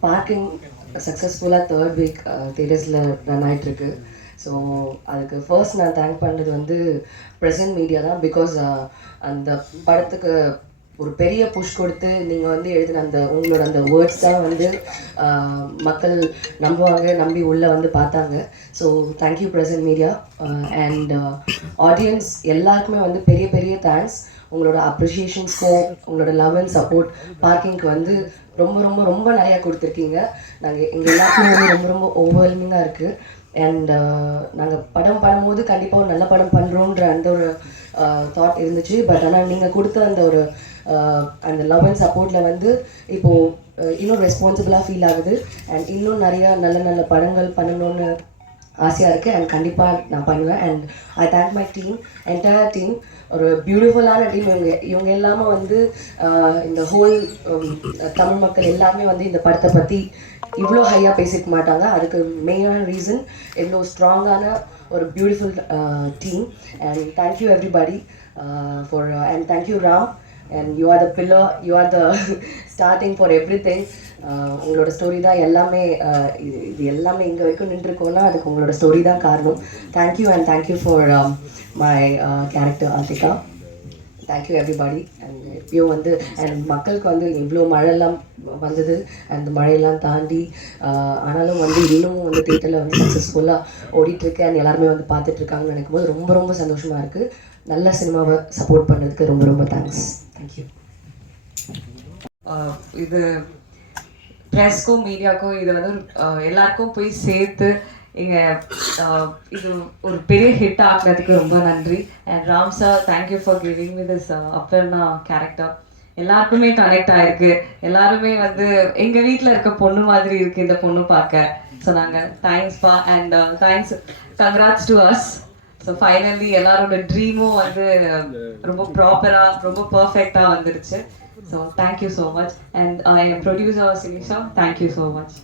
Parking சக்ஸஸ்ஃபுல்லாக third week தேட்டர்ஸில் run ஆகிட்டுருக்கு ஸோ அதுக்கு ஃபர்ஸ்ட் நான் தேங்க் பண்ணுறது வந்து ப்ரெசன்ட் மீடியா தான் பிகாஸ் uh, அந்த படத்துக்கு ஒரு பெரிய புஷ் கொடுத்து நீங்கள் வந்து எழுதின அந்த உங்களோட அந்த வேர்ட்ஸ் தான் வந்து மக்கள் நம்புவாங்க நம்பி உள்ளே வந்து பார்த்தாங்க. So thank you present media and audience எல்லாருக்குமே வந்து பெரிய பெரிய தேங்க்ஸ் உங்களோட அப்ரிஷியேஷன்ஸ்க்கும் உங்களோட லவ் அண்ட் சப்போர்ட் பார்க்கிங்க்கு வந்து ரொம்ப ரொம்ப ரொம்ப நிறையா கொடுத்துருக்கீங்க. நாங்கள் எங்கள் எல்லாருக்குமே வந்து ரொம்ப ரொம்ப ஓவர்வெல்மிங்காக இருக்குது அண்ட் uh, நாங்கள் படம் பண்ணும்போது கண்டிப்பாக ஒரு நல்ல படம் பண்ணுறோன்ற அந்த ஒரு uh, தாட் இருந்துச்சு. பட் ஆனால் நீங்கள் கொடுத்த அந்த ஒரு uh, அந்த லவ் அண்ட் சப்போர்ட்டில் வந்து இப்போது இன்னும் ரெஸ்பான்சிபிளாக ஃபீல் ஆகுது. அண்ட் இன்னும் நிறையா நல்ல நல்ல படங்கள் பண்ணணும்னு ஆசையாக இருக்குது அண்ட் கண்டிப்பாக நான் பண்ணுவேன். And I thank my team entire team ஒரு பியூட்டிஃபுல்லான டீம் இவங்க இவங்க எல்லாமே வந்து இந்த ஹோல் தமிழ் மக்கள் எல்லாமே வந்து இந்த படத்தை பற்றி இவ்வளோ ஹையாக பேசிக்க மாட்டாங்க. அதுக்கு மெயினான ரீசன் இவ்வளோ ஸ்ட்ராங்கான ஒரு beautiful team and thank you everybody for and thank you Ram. And you are the pillar you are the starting for everything உங்களோட ஸ்டோரி தான் எல்லாமே uh, இது இது எல்லாமே இங்கே வரைக்கும் நின்றுருக்கோன்னா அதுக்கு உங்களோட ஸ்டோரி தான் காரணம். Thank you and thank you for my character Aarthika thank you everybody and எப்பயும் வந்து அண்ட் மக்களுக்கு வந்து இவ்வளோ மழையெல்லாம் வந்தது. அந்த மழையெல்லாம் தாண்டி uh, ஆனாலும் வந்து இன்னமும் வந்து தேட்டரில் வந்து சக்ஸஸ்ஃபுல்லாக ஓடிட்டுருக்கு அண்ட் எல்லாருமே வந்து பார்த்துட்ருக்காங்கன்னு நினைக்கும் போது ரொம்ப ரொம்ப சந்தோஷமாக இருக்குது நல்ல சினிமாவை சப்போர்ட் பண்ணுறதுக்கு ரொம்ப ரொம்ப தேங்க்ஸ் தேங்க்யூ யூ uh, இது ப்ரெஸ்க்கும் மீடியாக்கும் இது வந்து uh, எல்லாருக்கும் போய் சேர்த்து இங்கே uh, இது ஒரு பெரிய ஹிட் ஆக்குறதுக்கு ரொம்ப நன்றி. And Ram sir thank you for giving me this Aparna character எல்லாருக்குமே கனெக்ட் ஆயிருக்கு. எல்லாருமே வந்து எங்கள் வீட்டில் இருக்க பொண்ணு மாதிரி இருக்கு இந்த பொண்ணு பார்க்க. ஸோ நாங்க தேங்க்ஸ் பா and thanks congrats to us so finally எல்லாரோட ட்ரீமும் வந்து ரொம்ப ப்ராப்பரா ரொம்ப பர்ஃபெக்டா வந்துருச்சு. So thank you so much and N producer Sinisha thank you so much